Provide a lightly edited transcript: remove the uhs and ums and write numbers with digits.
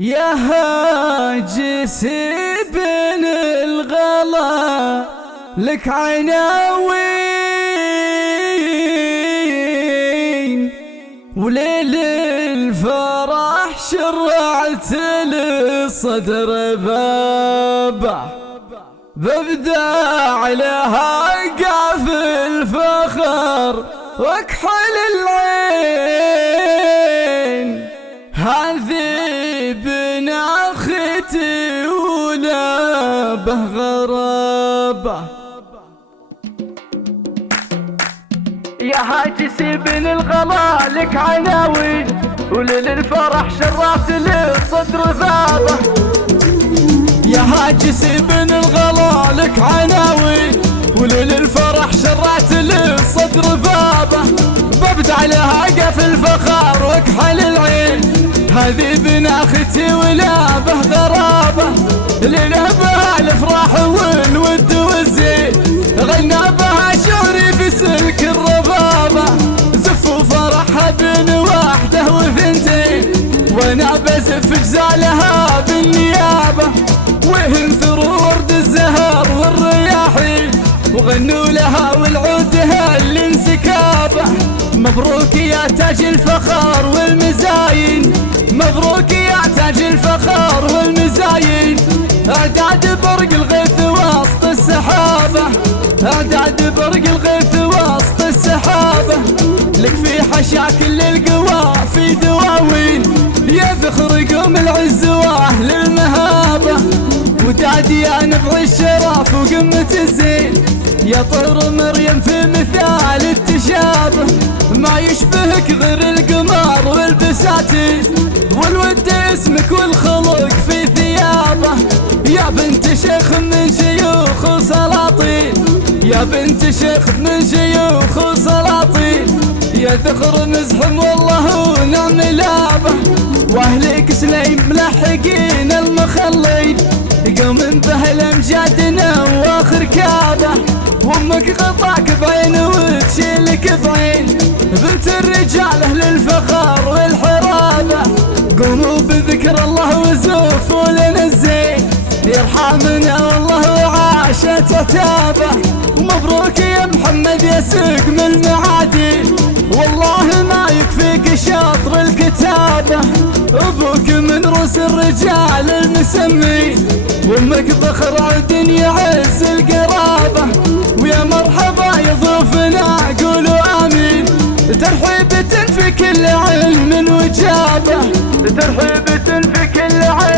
يا هاجس بن الغلا لك عناوين، وليل الفرح شرعت للصدر بابه، ببدأ عليها قاف الفخر واكحل العين. هذه بن اختي ولا به غرابه. يا هاجس بن الغلا لك عناوين، وللفرح شرعت للصدر بابه. يا هاجس بن الغلا لك عناوين، وللفرح شرعت للصدر بابه، ببدأ عليها قف الفخار واكحل العين. هذه بن اختي ولا به غرابه، لنا بها الافراح والود والزين، غنى بها شعري في سلك الربابه. زفوا فرحها بن واحده وثنتين، وانا بزف جزالها بالنيابه، وينثر ورد الزهر والرياحين، وغنوا لها والعودها الانسكابه. مبروك يا تاج الفخار والمزاين، مبروك يا تاج الفخار والمزاين. اعداد برق الغيث وسط السحابه، اعداد برق الغيث وسط السحابه. لك في حشاكل القوى في دواوين، يا ذخر قوم العز واهل المهابه. ودادي يا نبع الشرف وقمة الزين، يا طير مريم في مثال التشابه. ما يشبهك غير القمر والبساتين، والود اسمك والخلق في ثيابه. يا بنت شيخ من شيوخ سلاطين، يا بنت شيخ من شيوخ سلاطين. يا ذخر مزحم والله ونعم لابه، واهلك سليم ملحقين المخلين. قوم به الامجادنا واخر كابه، وامك غطاك بعين وتشيلك بعين. بنت الرجال اهل الفخار والحرابه، قوموا بذكر الله وزوفوا لنا الزين. يرحمنا والله وعاشت عتابه، ومبروك يا محمد يا سقم المعادي. والله ما يكفيك شاطر الكتابه، ابوك من رؤوس الرجال المسمين، وامك ذخر عود يعز القرابه. ويا مرحبا يا ضيوفنا قولوا امين، ترحيبة في كل علم وجابه، ترحيبة في كل عين